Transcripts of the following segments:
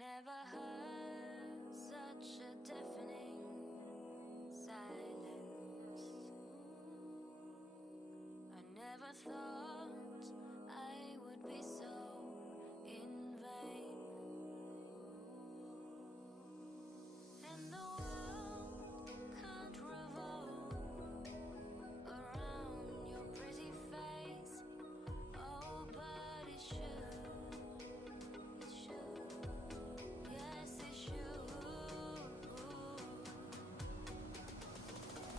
Never heard such a deafening silence. I never thought I would be so in vain. And the world can't revolve around your pretty face. Oh, but it should. It should. Yes, it should.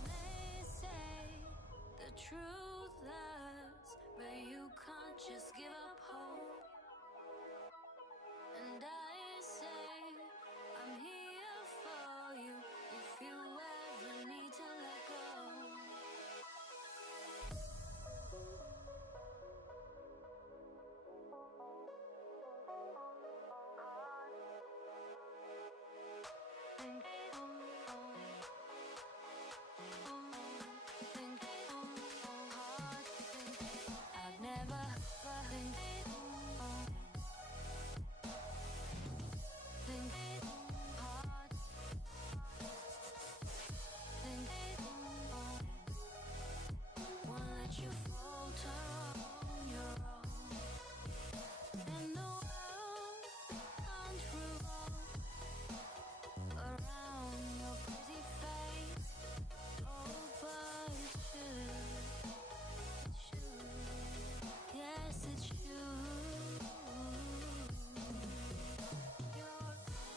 They say the truth hurts, but you can't just give up hope. And I say I'm here for you if you ever need to let go. I've never think hard, won't let you falter on your own. And the world can't revolve around your pretty face. Oh, but it should. It should. Yes, it should. You're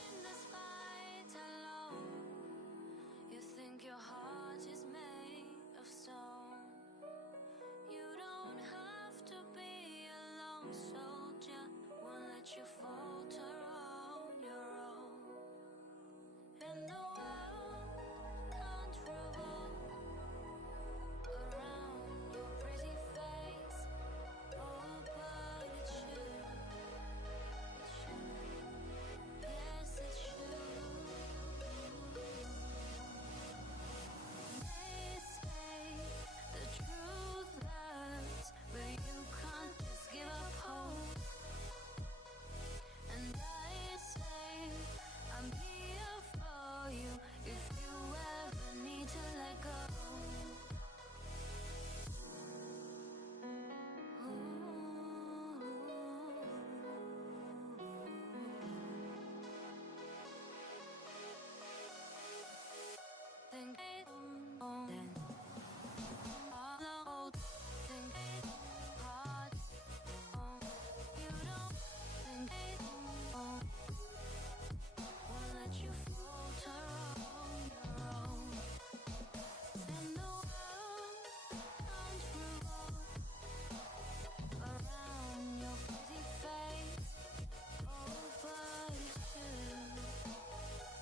in this fight alone. You think your heart is made of stone. You don't have to be a lone soldier, won't let you falter on your own. And the world can't revolve around your pretty face. Oh, but it should. It should. Yes, it should. They say the truth hurts, but you can't just give up hope. And I say I'm here for you if you ever need to let go. Think then all think hard. You don't think won't let you falter on your own. And the world can't revolve around your pretty face. Oh, but it should.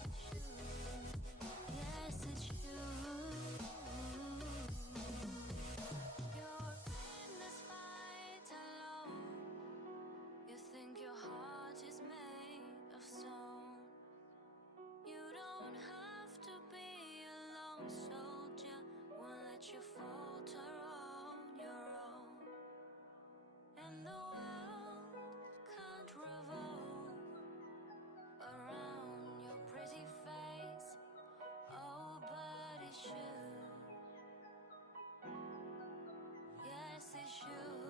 It should. Yes, it should. You're in this fight alone. You think your heart is made of stone. You don't have to be a lone soldier, won't let you falter on your own. And the world can't revolve around your pretty face. Oh, but it should. Yes, it should.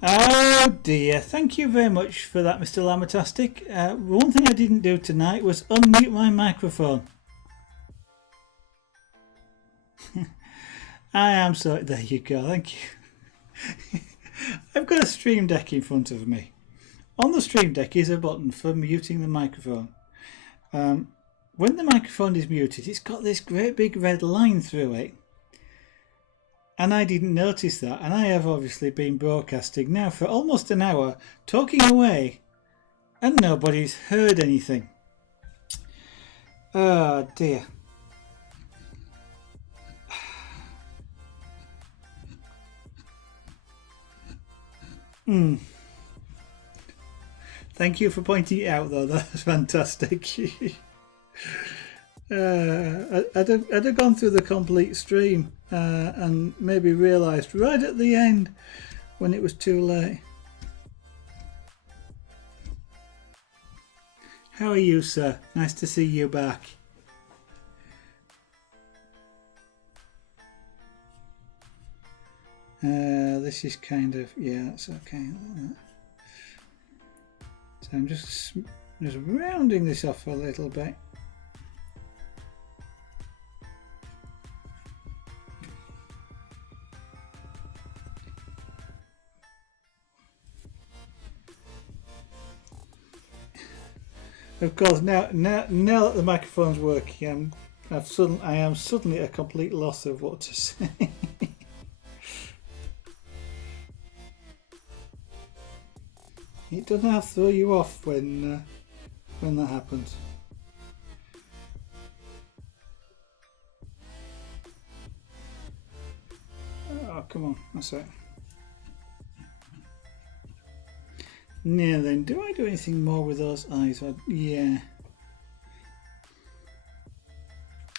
Oh dear, thank you very much for that, Mr. Lamatastic. One thing I didn't do tonight was unmute my microphone. I am sorry. There you go, thank you. I've got a Stream Deck in front of me. On the Stream Deck is a button for muting the microphone. When the microphone is muted, it's got this great big red line through it. And I didn't notice that. And I have obviously been broadcasting now for almost an hour, talking away, and nobody's heard anything. Oh dear. Thank you for pointing it out, though. That's fantastic. I'd have gone through the complete stream and maybe realised right at the end when it was too late. How are you, sir? Nice to see you back. This is kind of, yeah, that's okay. So I'm just rounding this off a little bit. Of course, now that the microphone's working, I am suddenly at a complete loss of what to say. It doesn't have to throw you off when that happens. Oh, come on, that's it. Now then, do I do anything more with those eyes? Yeah.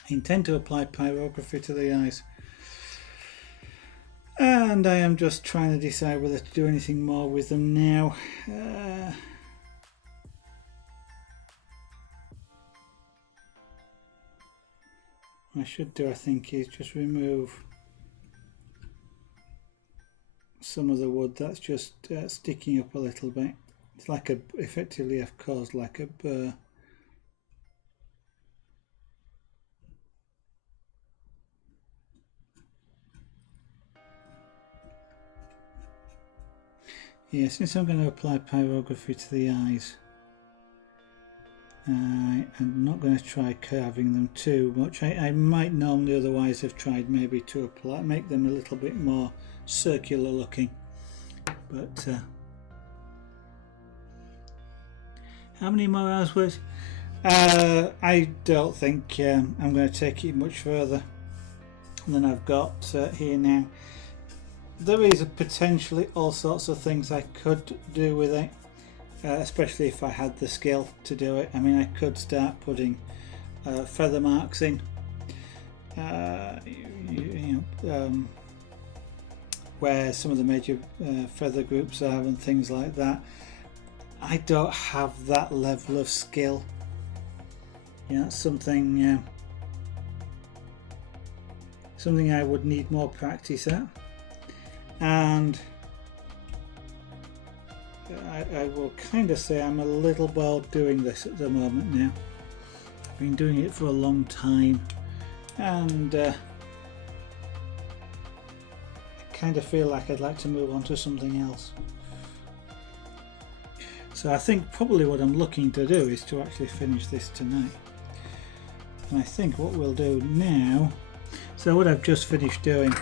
I intend to apply pyrography to the eyes. And I am just trying to decide whether to do anything more with them now. What I should do, I think, is just remove some of the wood that's just sticking up a little bit. It's like effectively I've caused like a burr. Yeah, since I'm going to apply pyrography to the eyes, I'm not going to try carving them too much. I might normally otherwise have tried maybe to make them a little bit more circular looking, but how many more hours worth? I don't think I'm going to take it much further than I've got here now. There is potentially all sorts of things I could do with it, especially if I had the skill to do it. I mean, I could start putting feather marks in, where some of the major feather groups are and things like that. I don't have that level of skill. Yeah, that's something I would need more practice at. And I will kind of say I'm a little bored doing this at the moment now. I've been doing it for a long time, and I kind of feel like I'd like to move on to something else. So I think probably what I'm looking to do is to actually finish this tonight. And I think what we'll do now, so what I've just finished doing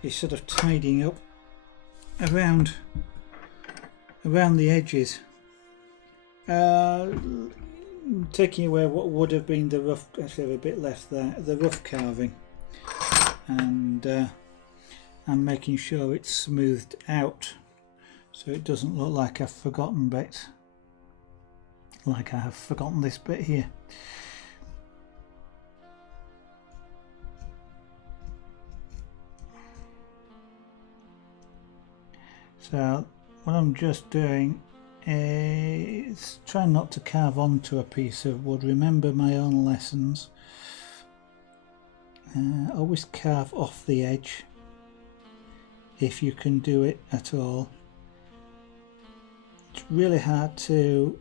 is sort of tidying up around the edges, taking away what would have been the rough, actually I have a bit left there, the rough carving, and making sure it's smoothed out so it doesn't look like I've forgotten bits, like I have forgotten this bit here. So what I'm just doing is trying not to carve onto a piece of wood. Remember my own lessons. Always carve off the edge. if you can do it at all. It's really hard to,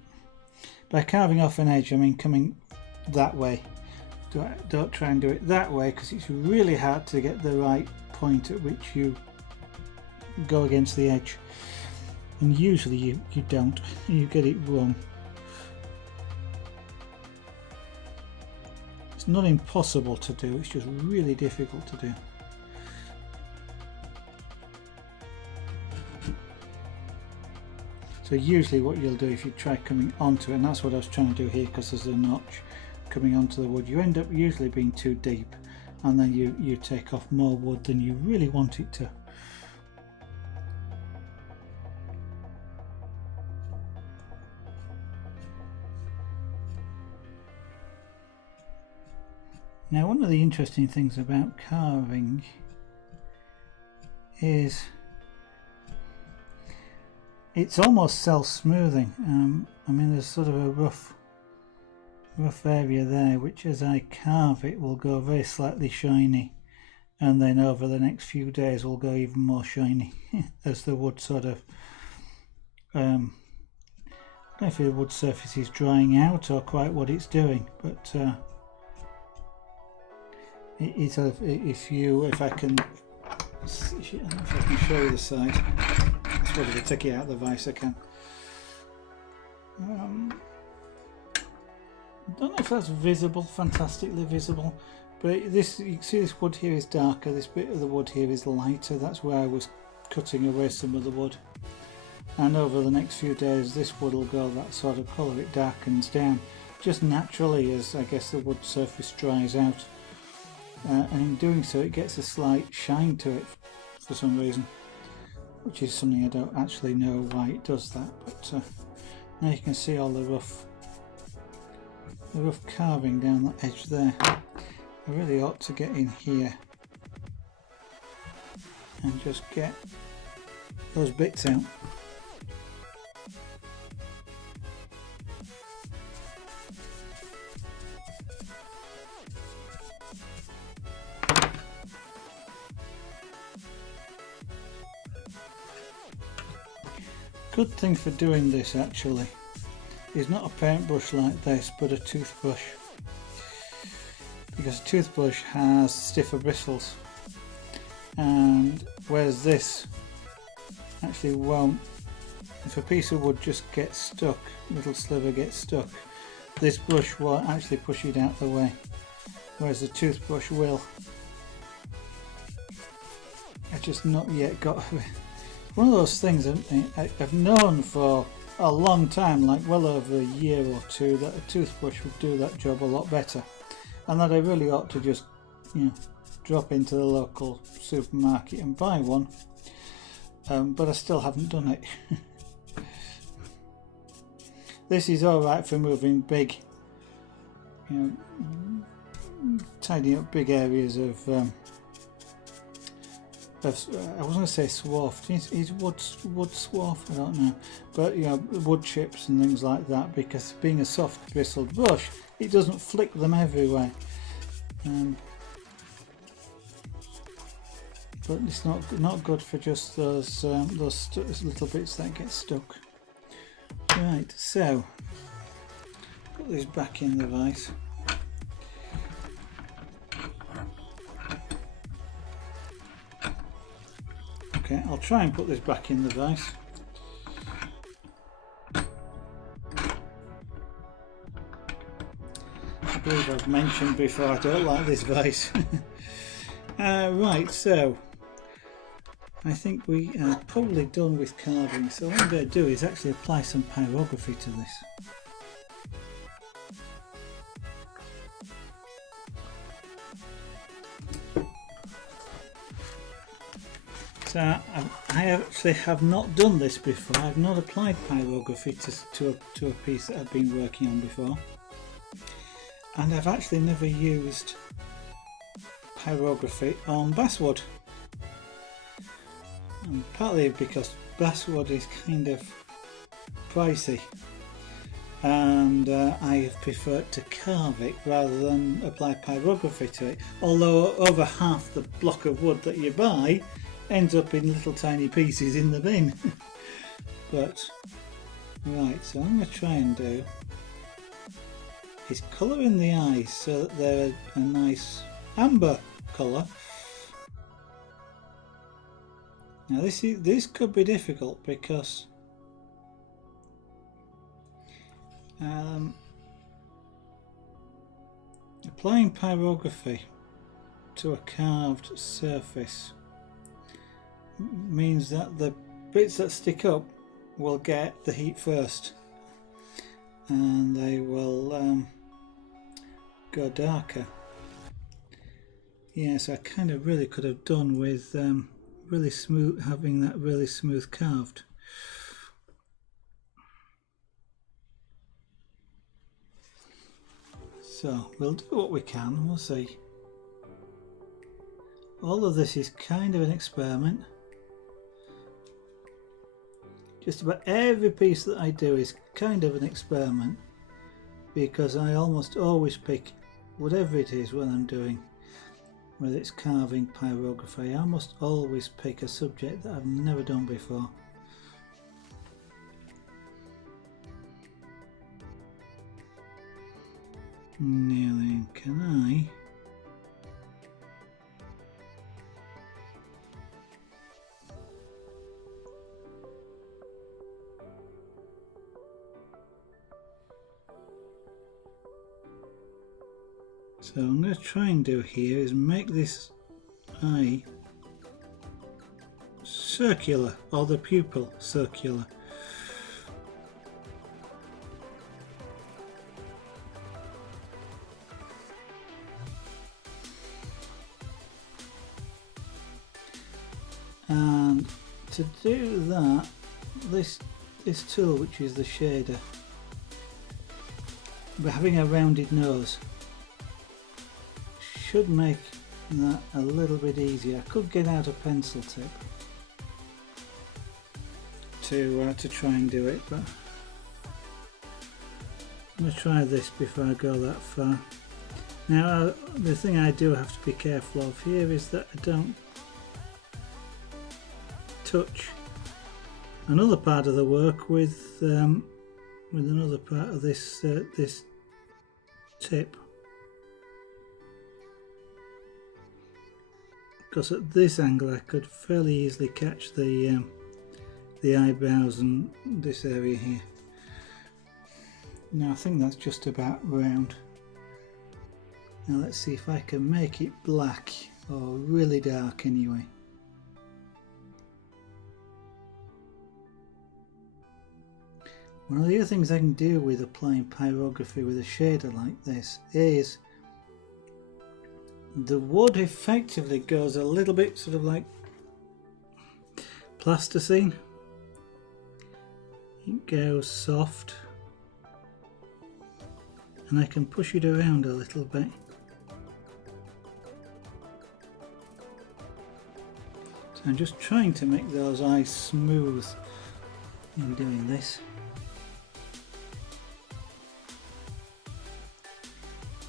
by carving off an edge I mean coming that way. Don't try and do it that way, because it's really hard to get the right point at which you go against the edge, and usually you don't, you get it wrong. It's not impossible to do, it's just really difficult to do. So usually what you'll do if you try coming onto it, and that's what I was trying to do here because there's a notch coming onto the wood, you end up usually being too deep, and then you take off more wood than you really want it to. Now, one of the interesting things about carving is it's almost self-smoothing. I mean, there's sort of a rough area there, which as I carve it will go very slightly shiny, and then over the next few days will go even more shiny as the wood sort of I don't know if the wood surface is drying out or quite what it's doing, but if I can show you the side, I suppose if I take it out of the vise I can. I don't know if that's visible, fantastically visible, but this, you can see this wood here is darker, this bit of the wood here is lighter. That's where I was cutting away some of the wood, and over the next few days this wood will go that sort of colour, it darkens down just naturally as I guess the wood surface dries out, and in doing so it gets a slight shine to it for some reason, which is something I don't actually know why it does that, but now you can see all the rough carving down that edge there. I really ought to get in here and just get those bits out. Good thing for doing this actually is not a paintbrush like this, but a toothbrush, because a toothbrush has stiffer bristles, and whereas this actually won't. If a piece of wood just gets stuck, a little sliver gets stuck, this brush will actually push it out the way, whereas the toothbrush will. I've just not yet got one of those things I've known for a long time, like well over a year or two, that a toothbrush would do that job a lot better, and that I really ought to just, drop into the local supermarket and buy one, but I still haven't done it. This is alright for moving big, tidying up big areas of I was going to say swath. Is wood swath? I don't know, but wood chips and things like that, because being a soft bristled brush, it doesn't flick them everywhere. But it's not good for just those little bits that get stuck. Right, so put this back in the vise. Okay, I'll try and put this back in the vise. I believe I've mentioned before I don't like this vise. Right, so I think we are probably done with carving, so what I'm going to do is actually apply some pyrography to this. So I actually have not done this before. I've not applied pyrography to a piece that I've been working on before, and I've actually never used pyrography on basswood, and partly because basswood is kind of pricey, and I have preferred to carve it rather than apply pyrography to it, although over half the block of wood that you buy ends up in little tiny pieces in the bin. But right, so I'm going to try and do is colour in the eyes so that they're a nice amber colour. Now this could be difficult because applying pyrography to a carved surface means that the bits that stick up will get the heat first and they will go darker. Yes, I kind of really could have done with really smooth, having that really smooth carved. So we'll do what we can, we'll see. All of this is kind of an experiment. Just about every piece that I do is kind of an experiment because I almost always pick whatever it is when I'm doing, whether it's carving, pyrography, I almost always pick a subject that I've never done before. Now then, can I so I'm going to try and do here is make this eye circular, or the pupil circular. And to do that, this tool, which is the shader, but having a rounded nose, should make that a little bit easier. I could get out a pencil tip to try and do it, but I'm going to try this before I go that far. Now the thing I do have to be careful of here is that I don't touch another part of the work with another part of this this tip, because at this angle I could fairly easily catch the eyebrows and this area here. Now I think that's just about round. Now let's see if I can make it black or really dark anyway. One of the other things I can do with applying pyrography with a shader like this is the wood effectively goes a little bit sort of like plasticine. It goes soft and I can push it around a little bit. So I'm just trying to make those eyes smooth in doing this.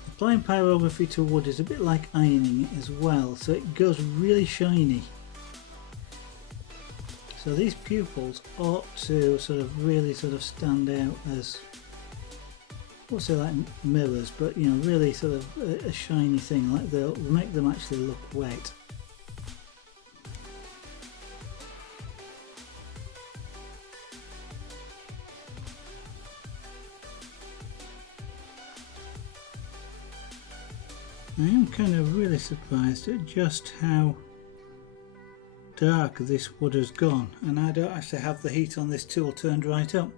Applying pyrography to wood is a bit like ironing it as well, so it goes really shiny. So these pupils ought to sort of really sort of stand out as, I won't say like mirrors, but you know, really sort of a shiny thing, like they'll make them actually look wet. I am kind of really surprised at just how dark this wood has gone, and I don't actually have the heat on this tool turned right up.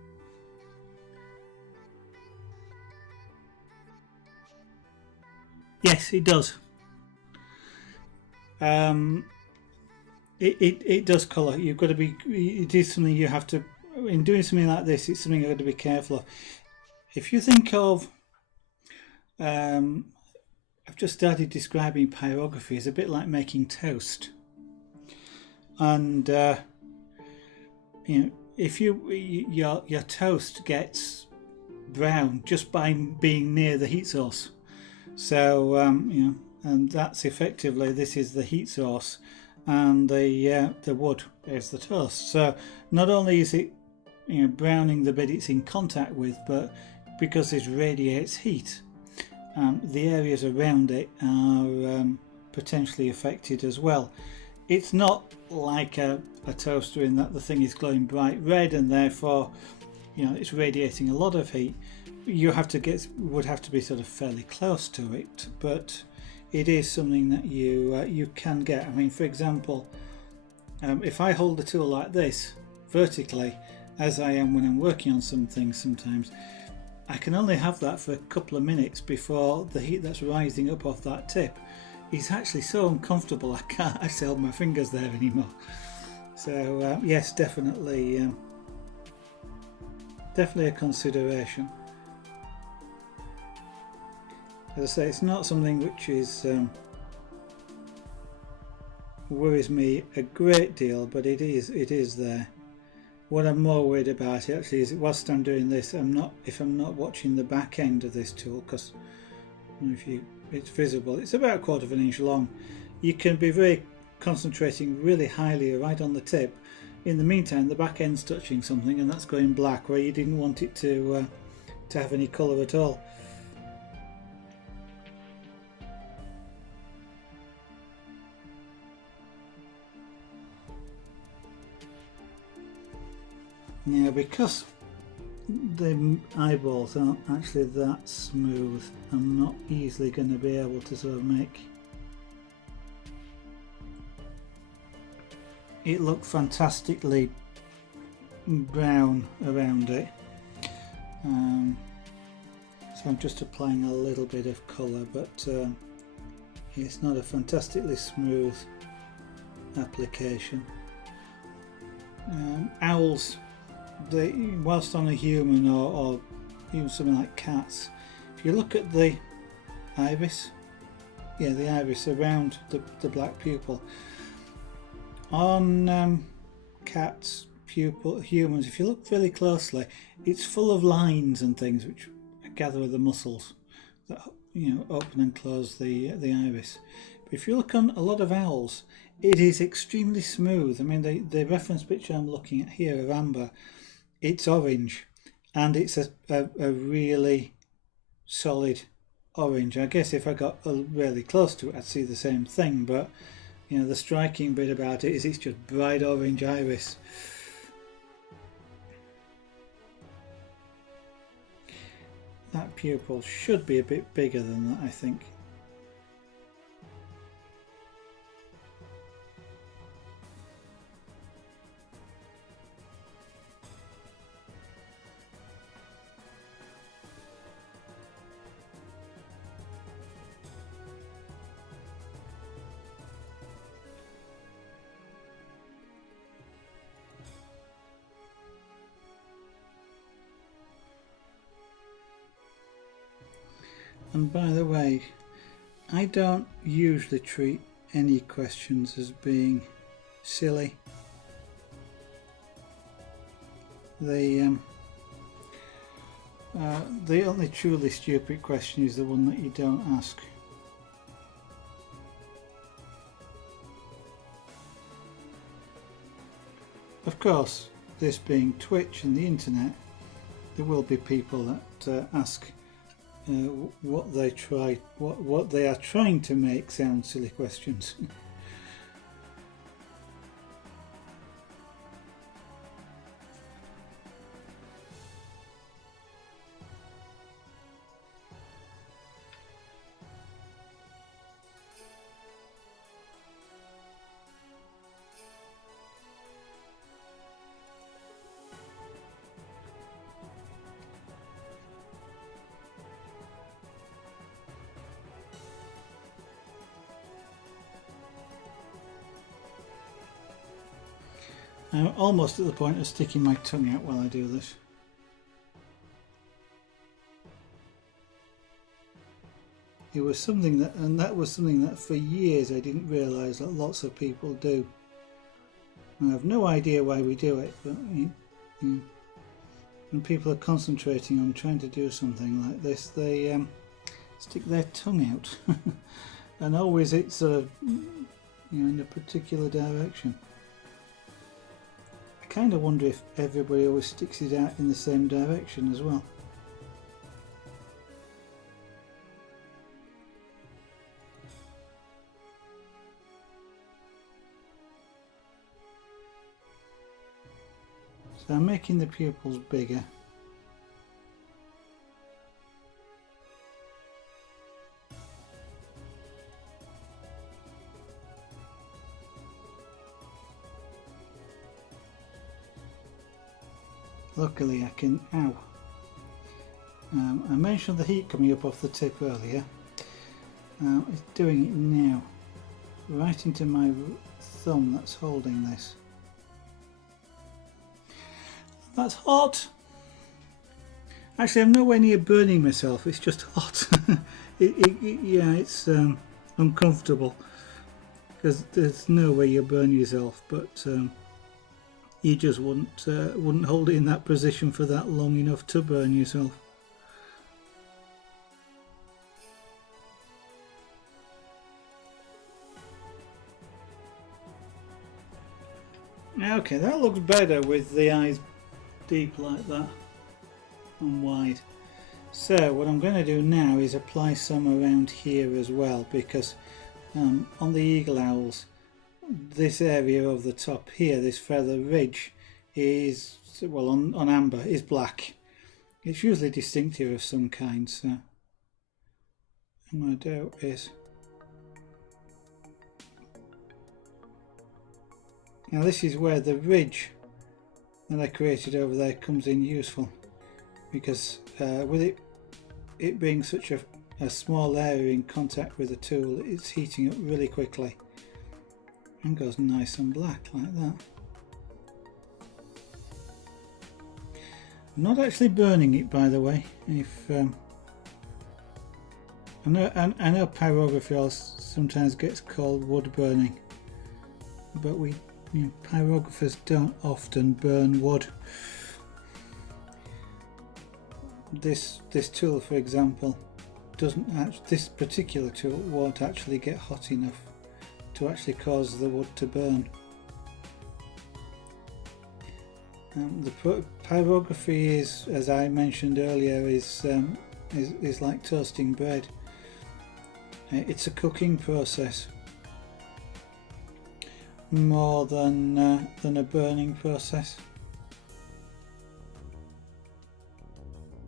Yes, it does. It does colour. You've got to be. It is something you have to. In doing something like this, it's something you've got to be careful of. If you think of, I've just started describing pyrography as a bit like making toast, and you know, if your toast gets brown just by being near the heat source. So you know, and that's effectively, this is the heat source, and the wood is the toast. So not only is it browning the bit it's in contact with, but because it radiates heat, the areas around it are potentially affected as well. It's not like a toaster in that the thing is glowing bright red and therefore it's radiating a lot of heat. You would have to be sort of fairly close to it, but it is something that you can get. I mean, for example, if I hold the tool like this vertically, as I am when I'm working on some things sometimes, I can only have that for a couple of minutes before the heat that's rising up off that tip is actually so uncomfortable I can't actually hold my fingers there anymore. So yes, definitely a consideration. As I say, it's not something which is worries me a great deal, but it is there. What I'm more worried about actually is whilst I'm doing this, if I'm not watching the back end of this tool, because it's visible, it's about 1/4 of an inch long. You can be very concentrating really highly right on the tip. In the meantime, the back end's touching something and that's going black where you didn't want it to have any colour at all. Now, because the eyeballs aren't actually that smooth, I'm not easily going to be able to sort of make it look fantastically brown around it. So I'm just applying a little bit of colour, but it's not a fantastically smooth application. Owls, whilst on a human or even something like cats, if you look at the iris, the iris around the black pupil, on cats, humans, if you look really closely, it's full of lines and things which I gather are the muscles that open and close the iris. But if you look on a lot of owls, it is extremely smooth. I mean, the reference picture I'm looking at here of amber, it's orange, and it's a really solid orange. I guess if I got really close to it, I'd see the same thing, but the striking bit about it is it's just bright orange iris. That pupil should be a bit bigger than that, I think. And by the way, I don't usually treat any questions as being silly. The only truly stupid question is the one that you don't ask. Of course, this being Twitch and the internet, there will be people that ask what they are trying to make sound silly questions. I'm almost at the point of sticking my tongue out while I do this. It was something that was something that for years I didn't realise that lots of people do. And I have no idea why we do it, but when people are concentrating on trying to do something like this, they stick their tongue out, and always it sort of in a particular direction. I kind of wonder if everybody always sticks it out in the same direction as well. So I'm making the pupils bigger. Luckily I can, I mentioned the heat coming up off the tip earlier. It's doing it now, right into my thumb that's holding this. That's hot! Actually, I'm nowhere near burning myself, it's just hot. Yeah, it's uncomfortable, because there's no way you burn yourself, but you just wouldn't hold it in that position for that long enough to burn yourself. Okay, that looks better with the eyes deep like that and wide. So what I'm going to do now is apply some around here as well, because on the eagle owls, this area of the top here, this feather ridge, is, well, on amber is black. It's usually distinctive of some kind, so what I'm going to do is, now this is where the ridge that I created over there comes in useful, because with it being such a small area in contact with the tool, it's heating up really quickly and goes nice and black like that. I'm not actually burning it, by the way. If I know pyrography sometimes gets called wood burning, but pyrographers don't often burn wood. This tool, for example, this particular tool won't actually get hot enough to actually cause the wood to burn. The pyrography is, as I mentioned earlier, is like toasting bread. It's a cooking process more than a burning process,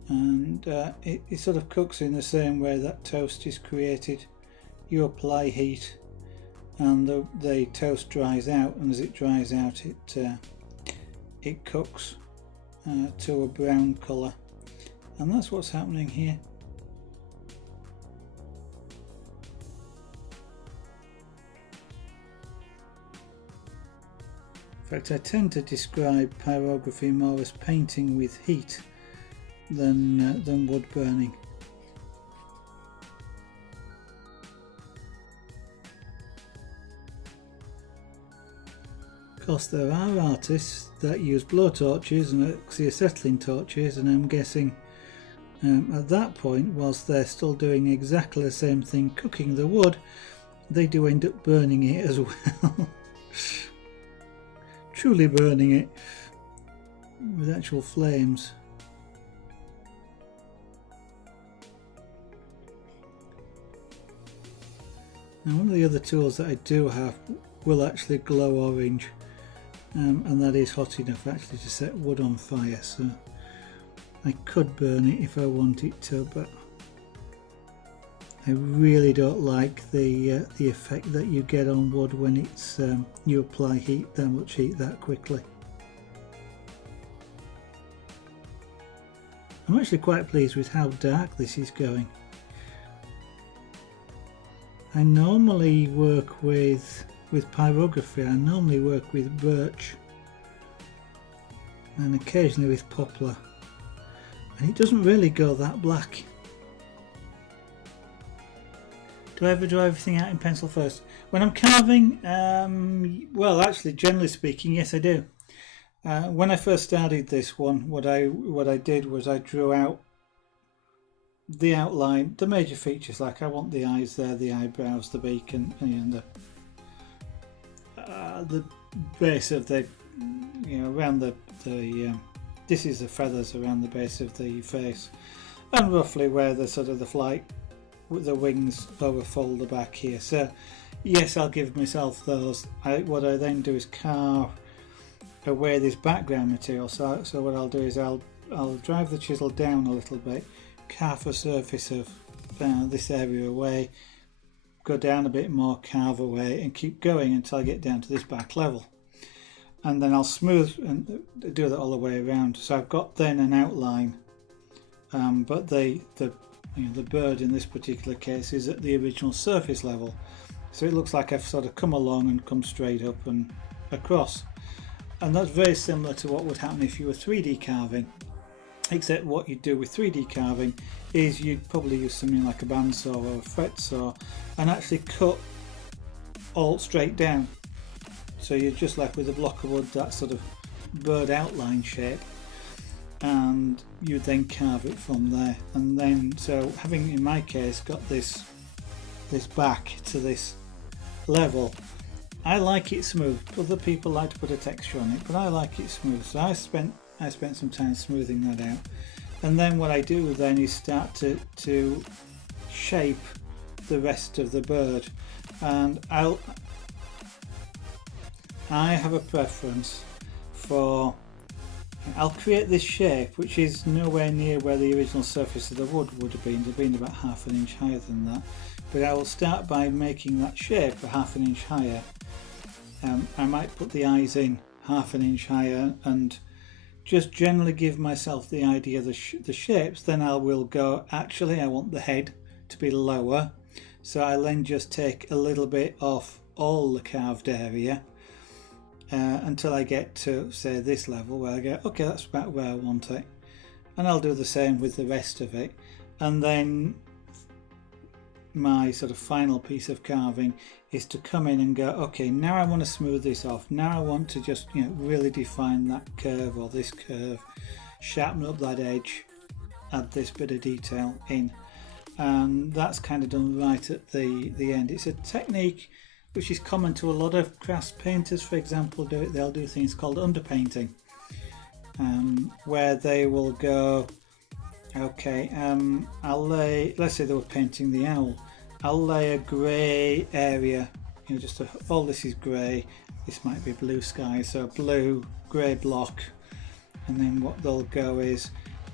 and it sort of cooks in the same way that toast is created. You apply heat and the toast dries out, and as it dries out it cooks to a brown colour, and that's what's happening here. In fact, I tend to describe pyrography more as painting with heat than wood burning. Of course, there are artists that use blowtorches and oxyacetylene torches, and I'm guessing at that point, whilst they're still doing exactly the same thing, cooking the wood, they do end up burning it as well. Truly burning it with actual flames. Now, one of the other tools that I do have will actually glow orange, and that is hot enough actually to set wood on fire, so I could burn it if I wanted to, but I really don't like the effect that you get on wood when it's you apply that much heat that quickly. I'm actually quite pleased with how dark this is going. I normally work with pyrography, I normally work with birch and occasionally with poplar, and it doesn't really go that black. Do I ever draw everything out in pencil first? When I'm carving, well, actually, generally speaking, yes I do. When I first started this one, what I did was I drew out the outline, the major features, like I want the eyes there, the eyebrows, the beak, and the base of the, around the this is the feathers around the base of the face, and roughly where the sort of the flight with the wings overfold the back here. So yes, I'll give myself those. What I then do is carve away this background material. So what I'll do is I'll drive the chisel down a little bit, carve a surface of this area away, go down a bit more, carve away, and keep going until I get down to this back level. And then I'll smooth and do that all the way around. So I've got then an outline, but the bird in this particular case is at the original surface level. So it looks like I've sort of come along and come straight up and across. And that's very similar to what would happen if you were 3D carving. Except what you do with 3D carving is you'd probably use something like a bandsaw or a fret saw and actually cut all straight down. So you're just left with a block of wood, that sort of bird outline shape, and you then carve it from there. And then, so having in my case got this back to this level, I like it smooth. Other people like to put a texture on it, but I like it smooth. So I spent some time smoothing that out, and then what I do then is start to shape the rest of the bird. And I have a preference for, I'll create this shape which is nowhere near where the original surface of the wood would have been. It would have been about half an inch higher than that, but I will start by making that shape a half an inch higher. I might put the eyes in half an inch higher and just generally give myself the idea of the shapes. Then I will go, actually I want the head to be lower, so I'll then just take a little bit off all the carved area until I get to, say, this level where I go, okay, that's about where I want it. And I'll do the same with the rest of it. And then my sort of final piece of carving is to come in and go, okay, now I want to smooth this off. Now I want to just, really define that curve or this curve, sharpen up that edge, add this bit of detail in. And that's kind of done right at the end. It's a technique which is common to a lot of crafts painters, for example. They'll do things called underpainting, where they will go, okay, I'll lay, let's say they were painting the owl, I'll lay a grey area, all this is grey, this might be blue sky, so blue, grey block, and then what they'll go is,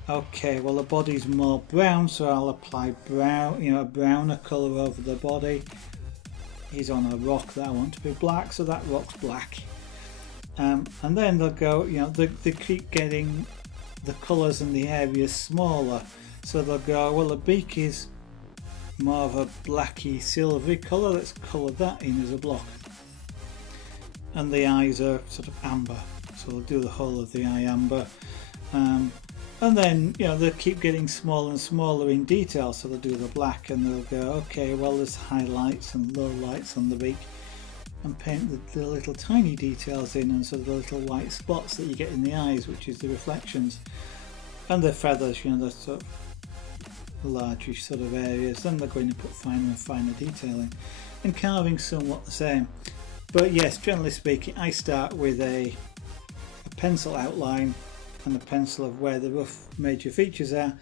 okay, well the body's more brown, so I'll apply brown, a browner colour over the body. He's on a rock that I want to be black, so that rock's black. And then they'll go, they keep getting the colours and the areas smaller. So they'll go, well, the beak is more of a blacky silvery colour, let's colour that in as a block. And the eyes are sort of amber, so they'll do the whole of the eye amber. And then, they'll keep getting smaller and smaller in detail, so they'll do the black and they'll go, okay, well, there's highlights and low lights on the beak, and paint the little tiny details in, and sort of the little white spots that you get in the eyes, which is the reflections. And the feathers, the sort of largish sort of areas, then they're going to put finer and finer detailing. And carving's somewhat the same. But yes, generally speaking, I start with a pencil outline and a pencil of where the rough major features are,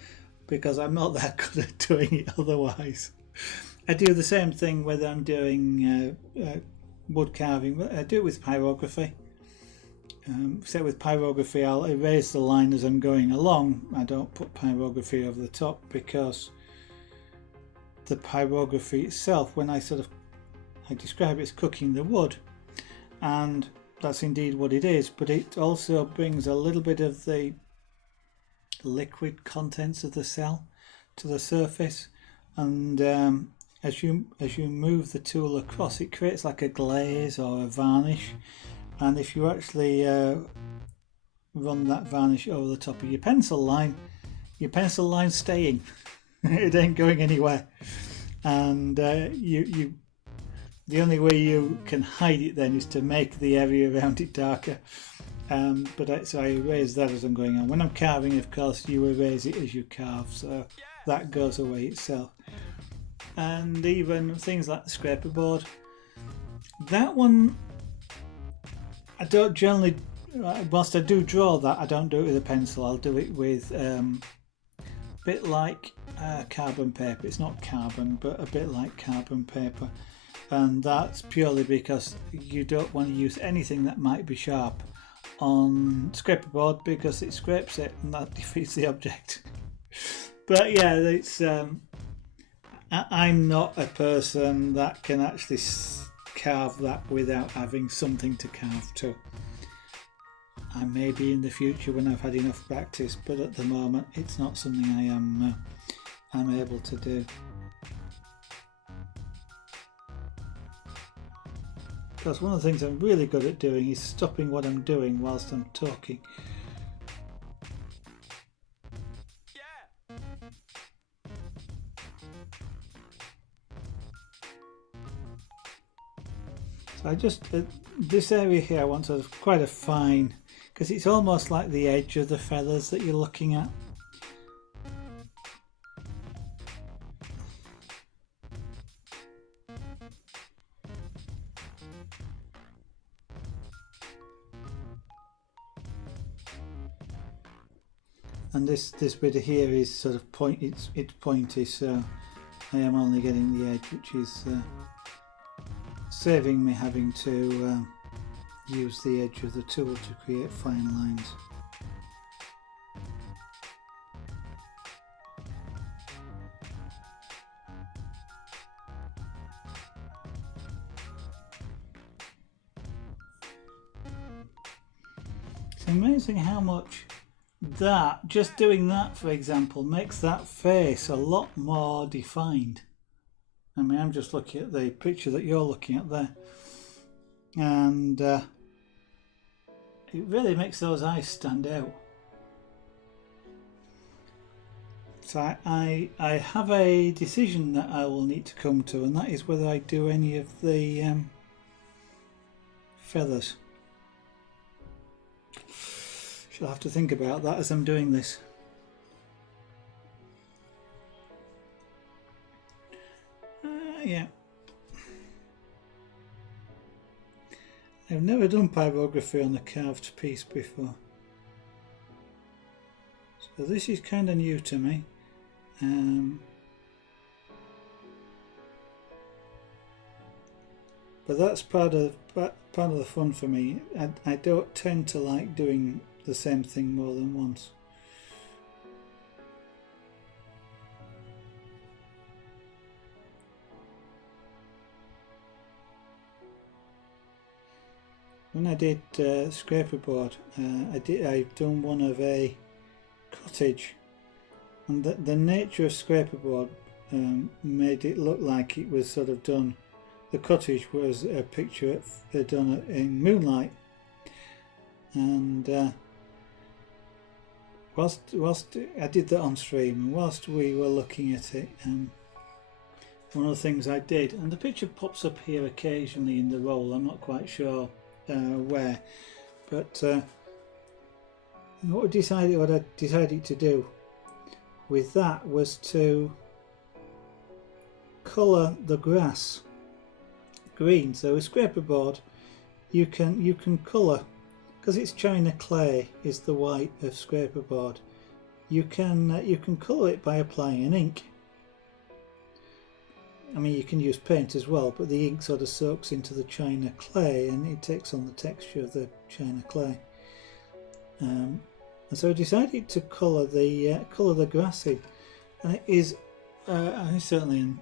because I'm not that good at doing it otherwise. I do the same thing whether I'm doing wood carving. I do it with pyrography. Except with pyrography I'll erase the line as I'm going along. I don't put pyrography over the top, because the pyrography itself, when I describe it as cooking the wood, and that's indeed what it is, but it also brings a little bit of the liquid contents of the cell to the surface, and as you move the tool across, it creates like a glaze or a varnish. And if you actually run that varnish over the top of your pencil line's staying. It ain't going anywhere. And the only way you can hide it then is to make the area around it darker. So I erase that as I'm going on. When I'm carving, of course, you erase it as you carve, so that goes away itself. And even things like the scraper board, that one I don't generally, whilst I do draw that, I don't do it with a pencil. I'll do it with a bit like carbon paper. It's not carbon, but a bit like carbon paper. And that's purely because you don't want to use anything that might be sharp on scraper board, because it scrapes it and that defeats the object. But yeah, it's I'm not a person that can actually carve that without having something to carve to. I may be in the future when I've had enough practice, but at the moment it's not something I'm able to do. Because one of the things I'm really good at doing is stopping what I'm doing whilst I'm talking. So I just, this area here I want sort of quite a fine, because it's almost like the edge of the feathers that you're looking at. And this bit here is sort of it's pointy, so I am only getting the edge, which is saving me having to use the edge of the tool to create fine lines. It's amazing how much that, just doing that for example, makes that face a lot more defined. I mean, I'm just looking at the picture that you're looking at there, and it really makes those eyes stand out. So I have a decision that I will need to come to, and that is whether I do any of the feathers. Shall have to think about that as I'm doing this. Yeah. I've never done pyrography on a carved piece before. So this is kind of new to me. But that's part of the fun for me. I don't tend to like doing the same thing more than once. When I did scraper board, I've done one of a cottage, and the nature of scraper board made it look like it was sort of done. The cottage was a picture done in moonlight, and whilst I did that on stream, and whilst we were looking at it, one of the things I did, and the picture pops up here occasionally in the roll, I'm not quite sure where, but what I decided to do with that was to colour the grass green. So with scraper board you can colour, because it's china clay is the white of scraper board, you can colour it by applying an ink. I mean, you can use paint as well, but the ink sort of soaks into the china clay and it takes on the texture of the china clay. And so I decided to colour the grass in, and it is I certainly, and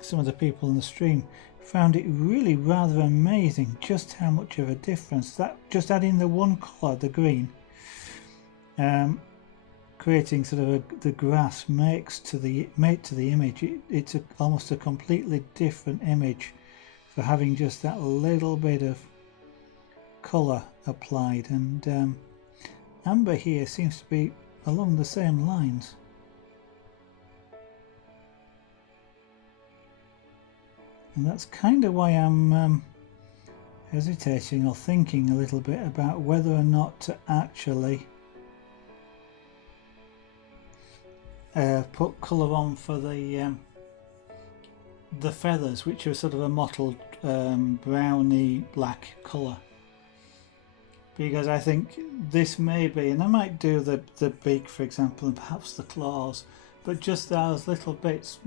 some of the people in the stream found it really rather amazing just how much of a difference that just adding the one colour, the green, creating sort of the grass makes to the image. It's almost a completely different image for having just that little bit of colour applied, and amber here seems to be along the same lines. And that's kind of why I'm hesitating or thinking a little bit about whether or not to actually put colour on for the feathers, which are sort of a mottled browny black colour. because I think this may be, and I might do the beak for example and perhaps the claws, but just those little bits,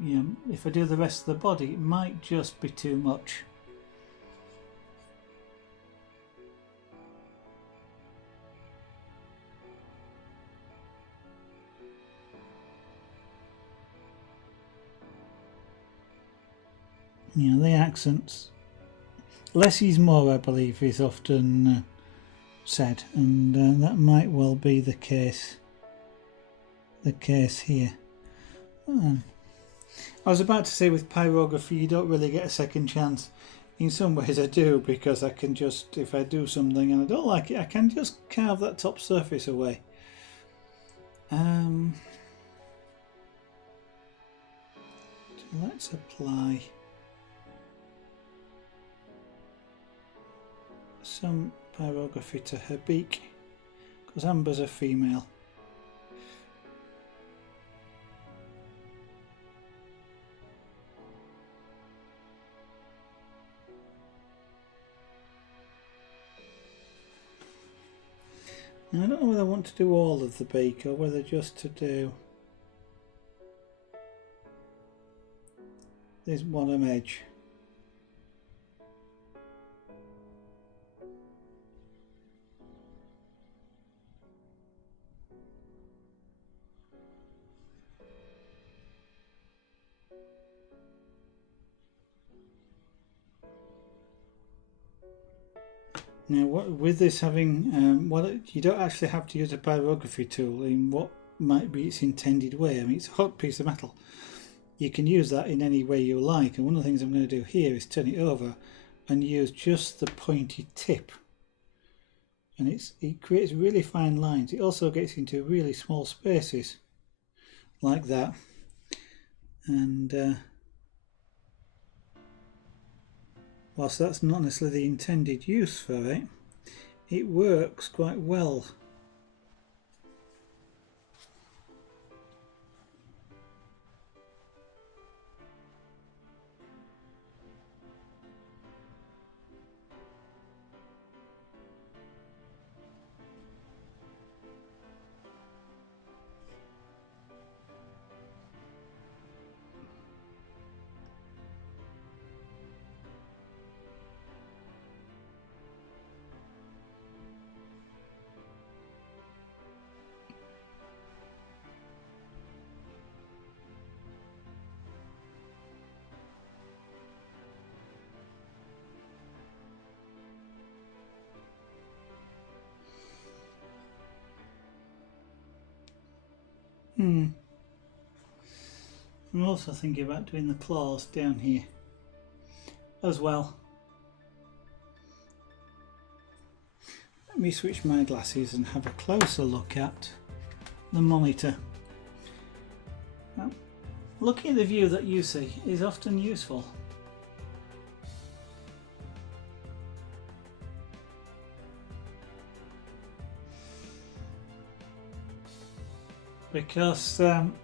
you know, if I do the rest of the body it might just be too much. You know, the accents, less is more, I believe, is often said, and that might well be the case. The case here. I was about to say with pyrography you don't really get a second chance. In some ways I do, because I can just, if I do something and I don't like it, I can just carve that top surface away. Let's apply some pyrography to her beak, because Amber's a female. Now, I don't know whether I want to do all of the beak or whether just to do this bottom edge. Now, with this having, you don't actually have to use a pyrography tool in what might be its intended way. I mean, it's a hot piece of metal. You can use that in any way you like, and one of the things I'm going to do here is turn it over and use just the pointy tip. And it creates really fine lines. It also gets into really small spaces, like that. And whilst that's not necessarily the intended use for it, it works quite well. I'm also thinking about doing the claws down here as well. Let me switch my glasses and have a closer look at the monitor. Now, looking at the view that you see is often useful. Because I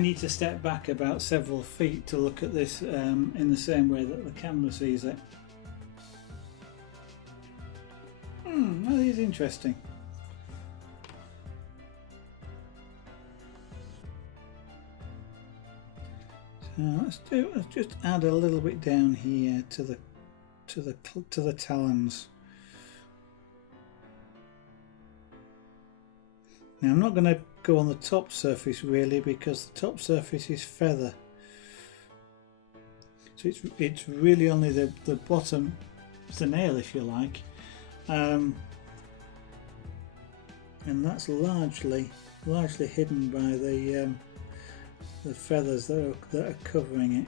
need to step back about several feet to look at this in the same way that the camera sees it. That is interesting. So let's just add a little bit down here to the talons. Now I'm not going to go on the top surface really, because the top surface is feather. So it's really only the bottom, the nail if you like, and that's largely hidden by the feathers that are covering it.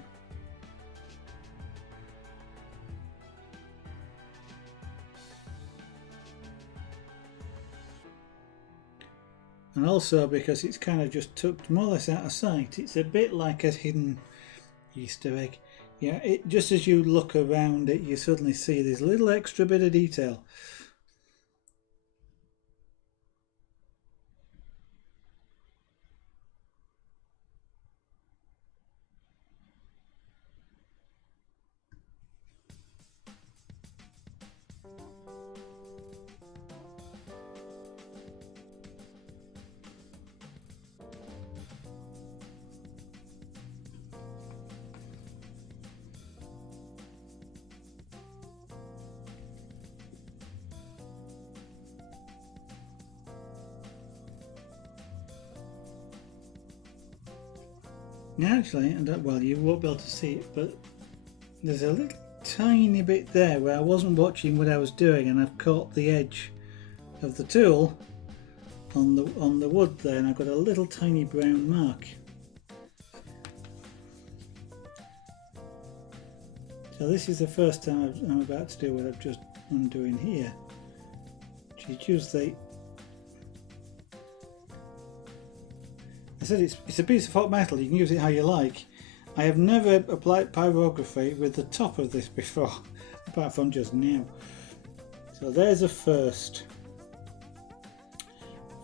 And also because it's kind of just tucked more or less out of sight, it's a bit like a hidden Easter egg. Yeah, just as you look around it, you suddenly see this little extra bit of detail. Actually, well, you won't be able to see it, but there's a little tiny bit there where I wasn't watching what I was doing, and I've caught the edge of the tool on the wood there, and I've got a little tiny brown mark. So this is the first time I'm about to do what I'm doing here, which is use the. I said it's a piece of hot metal. You can use it how you like. I have never applied pyrography with the top of this before, apart from just now. So there's a first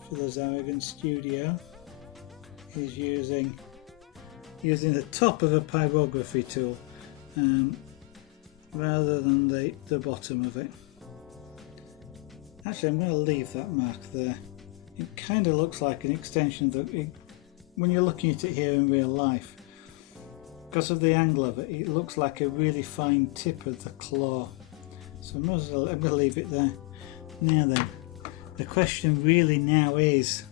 for the Zaragoza Studio. Is using the top of a pyrography tool rather than the bottom of it. Actually, I'm going to leave that mark there. It kind of looks like an extension when you're looking at it here in real life. Because of the angle of it, it looks like a really fine tip of the claw. So I'm going to leave it there. Now then, the question really now is,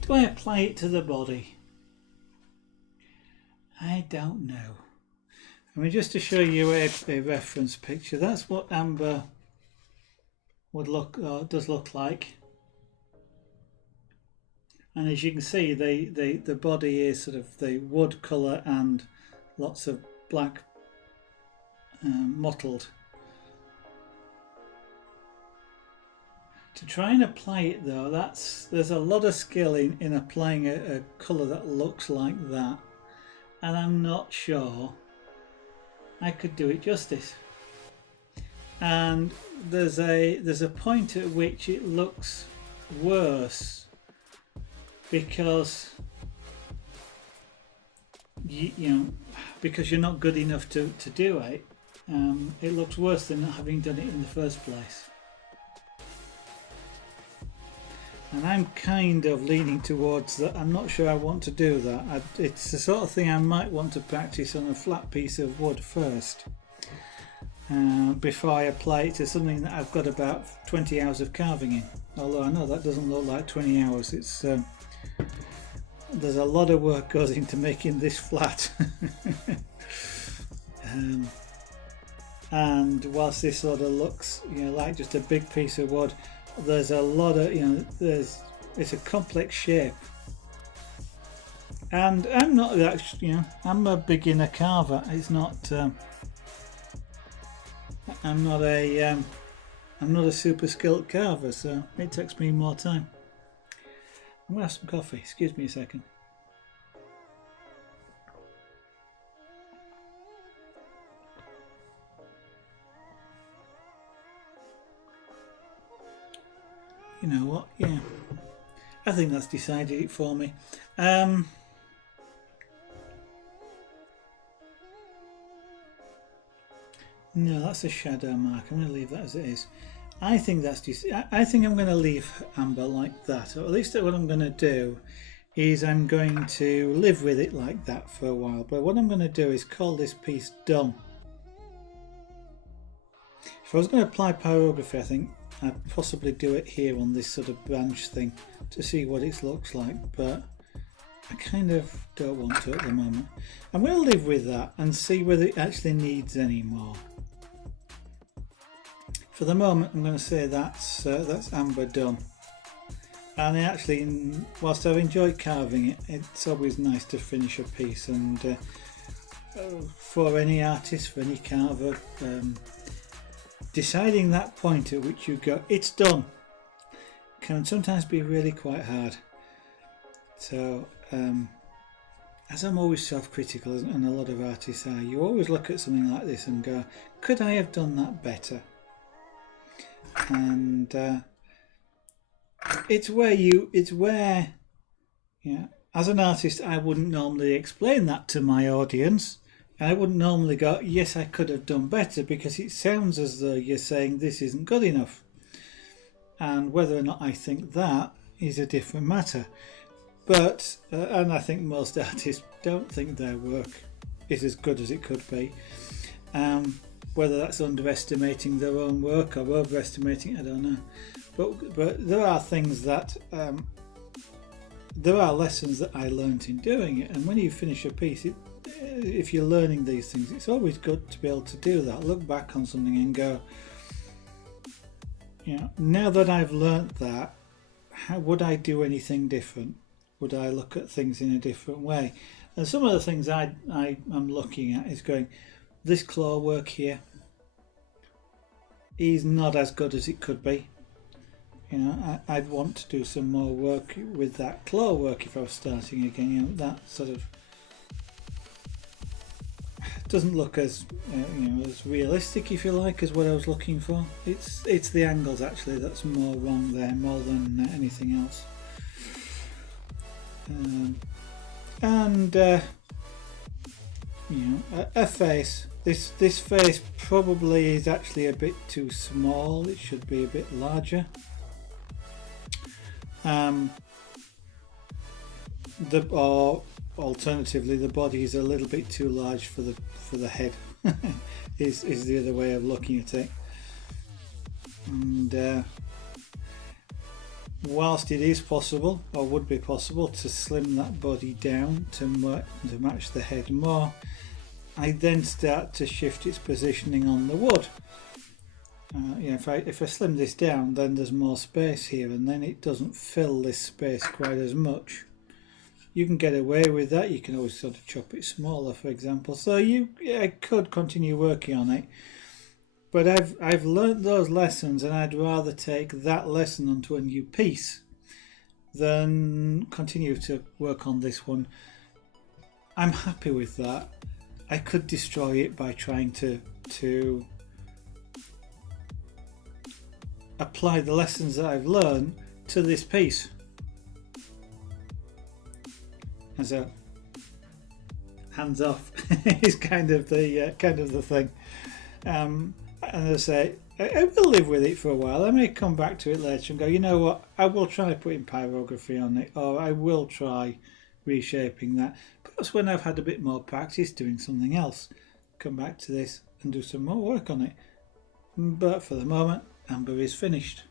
do I apply it to the body? I don't know. I mean, just to show you a reference picture, that's what amber does look like. And as you can see, the body is sort of the wood colour and lots of black mottled. To try and apply it though, there's a lot of skill in applying a colour that looks like that, and I'm not sure I could do it justice. And there's a point at which it looks worse because because you're not good enough to do it. It looks worse than not having done it in the first place. And I'm kind of leaning towards that. I'm not sure I want to do that. It's the sort of thing I might want to practice on a flat piece of wood first, before I apply it to something that I've got about 20 hours of carving in. Although I know that doesn't look like 20 hours. It's there's a lot of work goes into making this flat. And whilst this sort of looks, like just a big piece of wood, there's a lot of, it's a complex shape. And I'm not that, I'm a beginner carver. It's not, I'm not a super skilled carver, so it takes me more time. I'm gonna have some coffee. Excuse me a second. You know what? Yeah, I think that's decided it for me. No, that's a shadow mark. I'm going to leave that as it is. I think I think I'm going to leave amber like that, or at least what I'm going to do is I'm going to live with it like that for a while. But what I'm going to do is call this piece done. If I was going to apply pyrography, I think I'd possibly do it here on this sort of branch thing to see what it looks like, but I kind of don't want to at the moment. I'm going to live with that and see whether it actually needs any more. For the moment, I'm going to say that's amber done. And actually, whilst I've enjoyed carving it, it's always nice to finish a piece, and for any artist, for any carver, deciding that point at which you go, it's done, can sometimes be really quite hard. So, as I'm always self-critical, and a lot of artists are, you always look at something like this and go, could I have done that better? And it's where as an artist, I wouldn't normally explain that to my audience. I wouldn't normally go, yes, I could have done better, because it sounds as though you're saying this isn't good enough. And whether or not I think that is a different matter. But, and I think most artists don't think their work is as good as it could be. Whether that's underestimating their own work or overestimating, I don't know. But there are things that there are lessons that I learnt in doing it, and when you finish a piece, if you're learning these things, it's always good to be able to do that. Look back on something and go, now that I've learnt that, how would I do anything different? Would I look at things in a different way? And some of the things I'm looking at is going, this claw work here is not as good as it could be. I'd want to do some more work with that claw work if I was starting again. That sort of doesn't look as as realistic, if you like, as what I was looking for. It's the angles actually that's more wrong there, more than anything else. A face. This face probably is actually a bit too small. It should be a bit larger. Or alternatively, the body is a little bit too large for the head. is the other way of looking at it. And whilst it is possible, or would be possible, to slim that body down to match the head more, I then start to shift its positioning on the wood. If I slim this down, then there's more space here, and then it doesn't fill this space quite as much. You can get away with that. You can always sort of chop it smaller, for example. So I could continue working on it, but I've learnt those lessons, and I'd rather take that lesson onto a new piece than continue to work on this one. I'm happy with that. I could destroy it by trying to apply the lessons that I've learned to this piece. And so, hands off is kind of the thing. And as I say, I will live with it for a while. I may come back to it later and go, you know what, I will try putting pyrography on it, or I will try reshaping that. Perhaps when I've had a bit more practice doing something else, come back to this and do some more work on it. But for the moment, Amber is finished.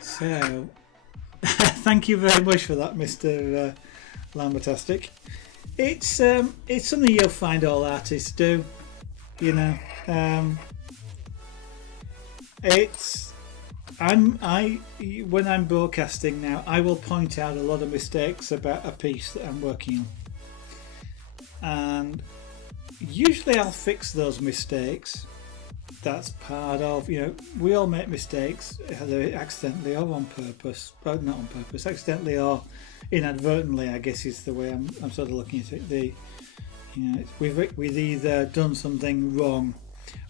So, thank you very much for that, Mr. Lambertastic. It's something you'll find all artists do. When I'm broadcasting now, I will point out a lot of mistakes about a piece that I'm working on, and usually I'll fix those mistakes. That's part of, we all make mistakes, either accidentally or on purpose. Well, not on purpose, accidentally or inadvertently, I guess is the way I'm sort of looking at it. We've either done something wrong,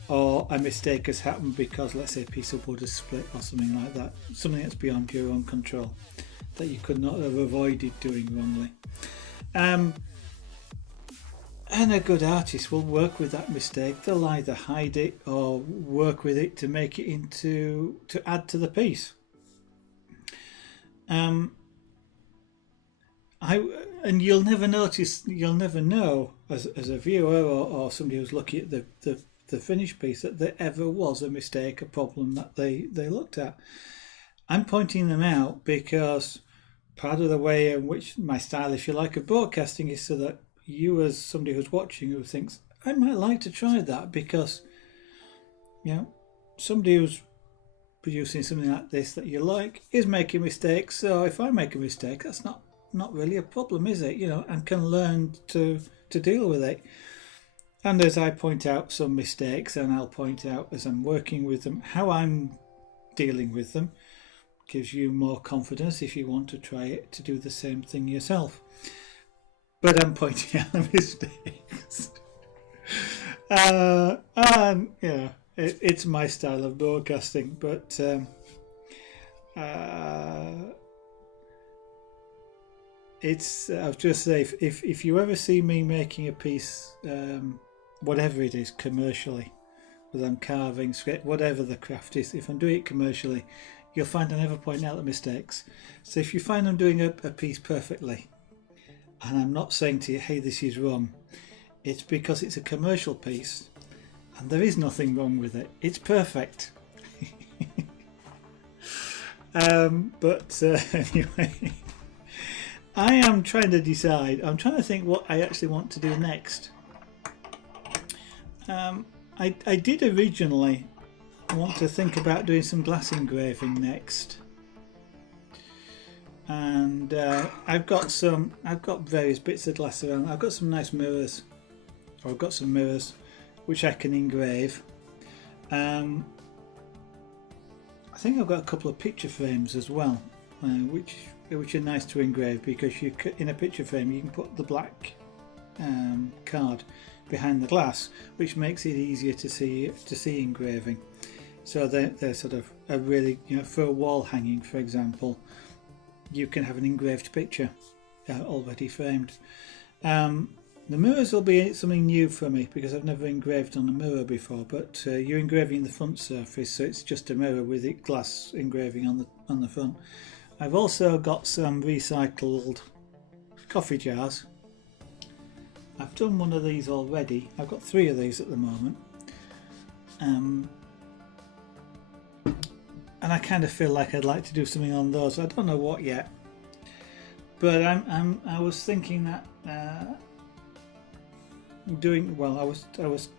or a mistake has happened because, let's say, a piece of wood has split or something like that. Something that's beyond your own control, that you could not have avoided doing wrongly. And a good artist will work with that mistake. They'll either hide it or work with it to make it to add to the piece. And you'll never know as a viewer or somebody who's looking at the finished piece that there ever was a mistake, a problem that they looked at. I'm pointing them out because part of the way in which my style, if you like, of broadcasting is so that you, as somebody who's watching, who thinks, I might like to try that, because somebody who's producing something like this that you like is making mistakes. So if I make a mistake, that's not really a problem, is it? And can learn to deal with it. And as I point out some mistakes, and I'll point out as I'm working with them how I'm dealing with them, gives you more confidence if you want to try it to do the same thing yourself. But I'm pointing out the mistakes. And it's my style of broadcasting, but I'll just say, if you ever see me making a piece, whatever it is, commercially, whether I'm carving, script, whatever the craft is, if I'm doing it commercially, you'll find I never point out the mistakes. So if you find I'm doing a piece perfectly, and I'm not saying to you, hey, this is wrong, it's because it's a commercial piece and there is nothing wrong with it. It's perfect. Anyway, I am trying to decide. I'm trying to think what I actually want to do next. I did originally want to think about doing some glass engraving next, and I've got various bits of glass around. I've got some nice mirrors, or I've got some mirrors which I can engrave. I think I've got a couple of picture frames as well, which are nice to engrave, because in a picture frame you can put the black card behind the glass, which makes it easier to see engraving. So they're sort of a really, for a wall hanging, for example, you can have an engraved picture already framed. The mirrors will be something new for me, because I've never engraved on a mirror before, but you're engraving the front surface, so it's just a mirror with it glass engraving on the front. I've also got some recycled coffee jars. I've done one of these already. I've got 3 of these at the moment, and I kind of feel like I'd like to do something on those. I don't know what yet, but I was thinking that I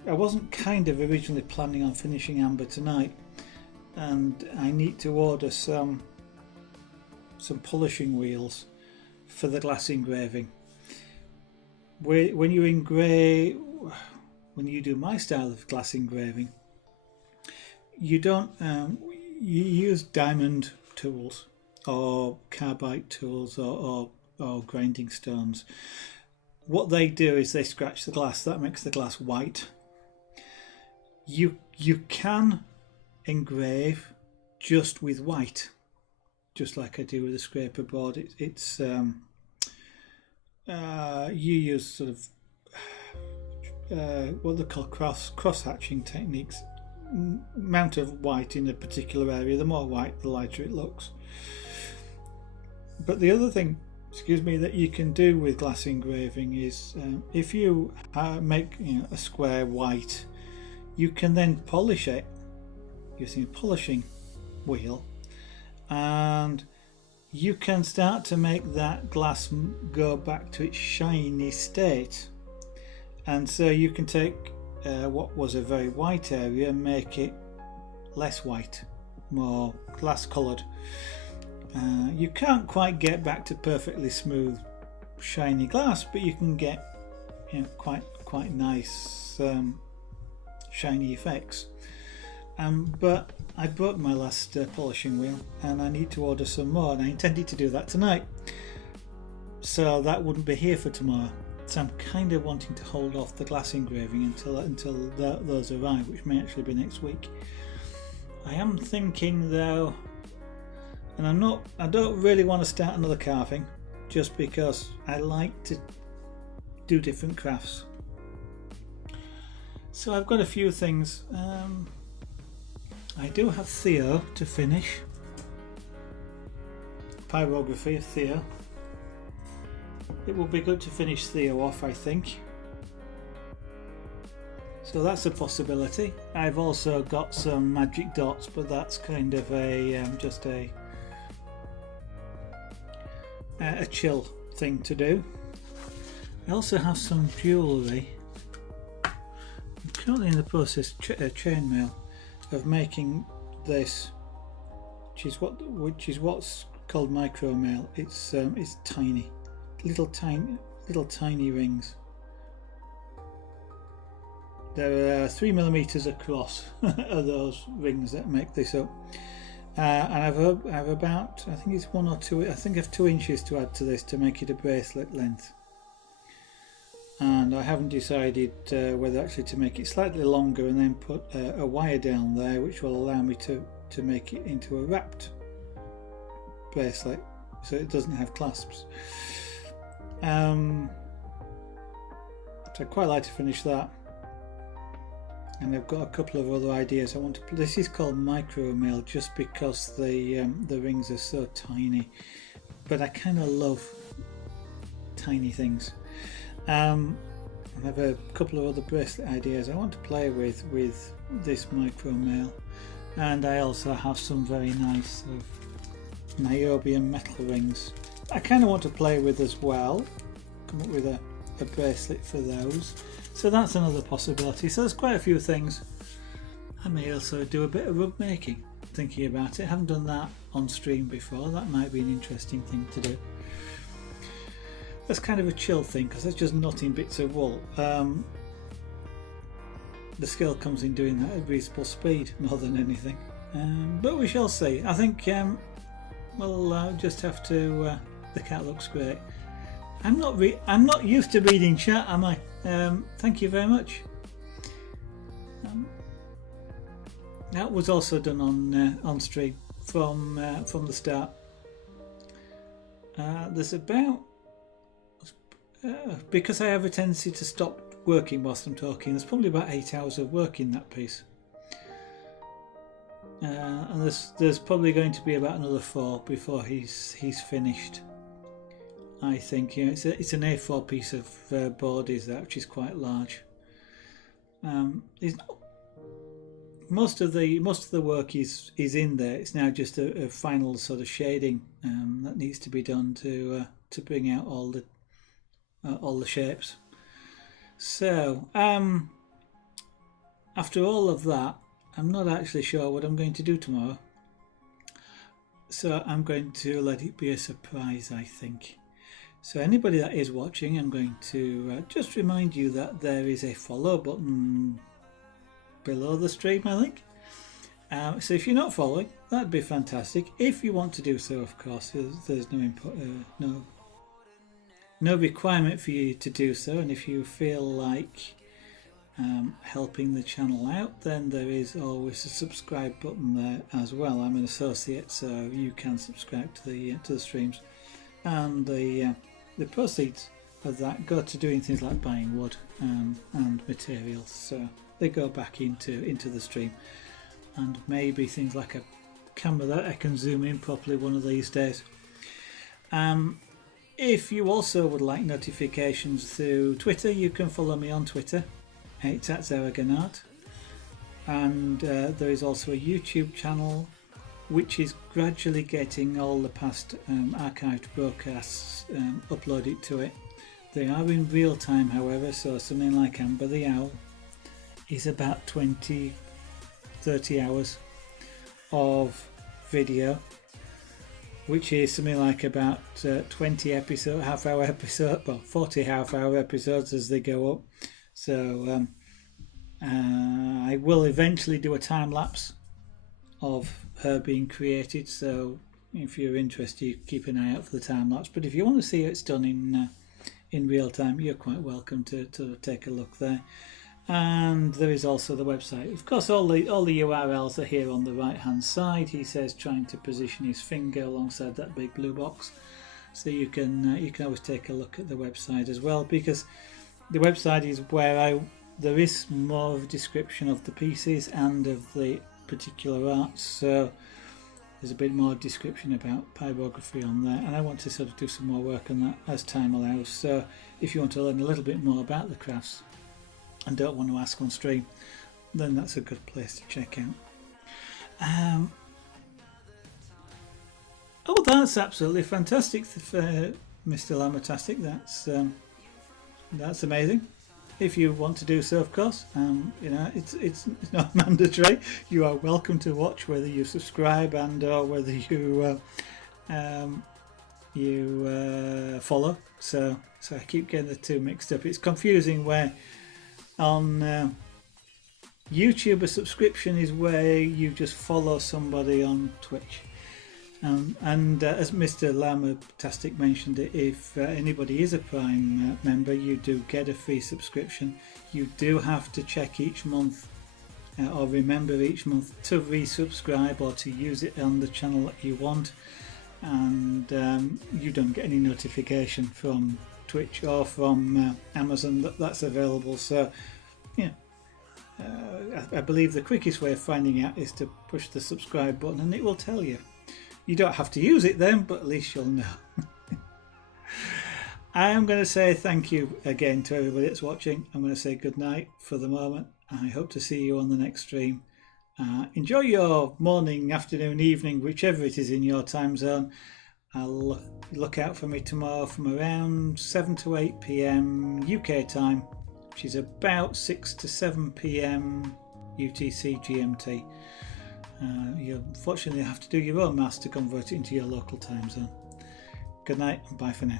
wasn't kind of originally planning on finishing amber tonight, and I need to order some polishing wheels for the glass engraving. When you do my style of glass engraving, you don't you use diamond tools or carbide tools or grinding stones. What they do is they scratch the glass. That makes the glass white. You can engrave just with white, just like I do with a scraper board. You use sort of what they call cross hatching techniques. Amount of white in a particular area, the more white, the lighter it looks. But the other thing, that you can do with glass engraving is if you make a square white, you can then polish it using a polishing wheel, and you can start to make that glass go back to its shiny state. And so you can take what was a very white area and make it less white, more glass coloured. You can't quite get back to perfectly smooth shiny glass, but you can get quite nice shiny effects. But I broke my last polishing wheel, and I need to order some more, and I intended to do that tonight, so that wouldn't be here for tomorrow. So I'm kind of wanting to hold off the glass engraving until those arrive, which may actually be next week. I am thinking though, and I don't really want to start another carving, just because I like to do different crafts. So I've got a few things. I do have Theo to finish. Pyrography of Theo. It will be good to finish Theo off, I think. So that's a possibility. I've also got some magic dots, but that's kind of just a chill thing to do. I also have some jewellery. I'm currently in the process chainmail of making this, which is what's called micro mail. It's tiny. Little tiny rings. There are 3mm across of those rings that make this up, and I've about, I think it's 1 or 2. I think I've 2 inches to add to this to make it a bracelet length, and I haven't decided whether actually to make it slightly longer and then put a wire down there, which will allow me to make it into a wrapped bracelet, so it doesn't have clasps. So I'd quite like to finish that, and I've got a couple of other ideas I want to. This is called micro mail just because the rings are so tiny, but I kind of love tiny things. I have a couple of other bracelet ideas I want to play with this micro mail, and I also have some very nice niobium metal rings. I kind of want to play with as well. Come up with a bracelet for those. So that's another possibility. So there's quite a few things. I may also do a bit of rug making. Thinking about it. I haven't done that on stream before. That might be an interesting thing to do. That's kind of a chill thing because it's just knotting bits of wool. The skill comes in doing that at reasonable speed more than anything. But we shall see. I think we'll just have to. The cat looks great. I'm not used to reading chat, am I? Thank you very much. That was also done on stream from the start. There's about because I have a tendency to stop working whilst I'm talking. There's probably about 8 hours of work in that piece, and there's probably going to be about another 4 before he's finished. I think it's an A4 piece of board, is that, which is quite large. It's not, most of the work is in there. It's now just a final sort of shading that needs to be done to bring out all the shapes. So after all of that, I'm not actually sure what I'm going to do tomorrow. So I'm going to let it be a surprise, I think. So anybody that is watching, I'm going to just remind you that there is a follow button below the stream, I think. So if you're not following, that'd be fantastic. If you want to do so, of course, there's no requirement for you to do so. And if you feel like helping the channel out, then there is always a subscribe button there as well. I'm an associate, so you can subscribe to the streams, and the proceeds of that go to doing things like buying wood and materials. So they go back into the stream, and maybe things like a camera that I can zoom in properly one of these days. If you also would like notifications through Twitter, you can follow me on Twitter. It's at Zaraganart, and there is also a YouTube channel which is gradually getting all the past archived broadcasts uploaded to it. They are in real time, however, so something like Amber the Owl is about 20-30 hours of video, which is something like about 20 episodes, half-hour episode, well, 40 half-hour episodes as they go up. So I will eventually do a time lapse of her being created. So if you're interested, you keep an eye out for the time lapse. But if you want to see it's done in real time, you're quite welcome to take a look there. And there is also the website. Of course, all the URLs are here on the right hand side. He says trying to position his finger alongside that big blue box, so you can always take a look at the website as well, because the website is where there is more of a description of the pieces and of the particular arts. So there's a bit more description about pyrography on there, and I want to sort of do some more work on that as time allows. So if you want to learn a little bit more about the crafts and don't want to ask on stream, then that's a good place to check out. Oh, that's absolutely fantastic, Mr. Lamatastic. That's amazing. If you want to do so, of course, it's not mandatory. You are welcome to watch, whether you subscribe and or whether you follow. So I keep getting the two mixed up. It's confusing where on YouTube a subscription is where you just follow somebody on Twitch. And as Mr. Lamatastic mentioned, if anybody is a Prime member, you do get a free subscription. You do have to check each month or remember each month to resubscribe or to use it on the channel that you want, and you don't get any notification from Twitch or from Amazon that's available. So yeah, I believe the quickest way of finding out is to push the subscribe button, and it will tell you. You don't have to use it then, but at least you'll know. I am going to say thank you again to everybody that's watching. I'm going to say good night for the moment. I hope to see you on the next stream. Enjoy your morning, afternoon, evening, whichever it is in your time zone. I'll look out for me tomorrow from around 7 to 8 p.m. UK time, which is about 6 to 7 p.m. UTC GMT. You unfortunately have to do your own maths to convert it into your local time zone. Good night and bye for now.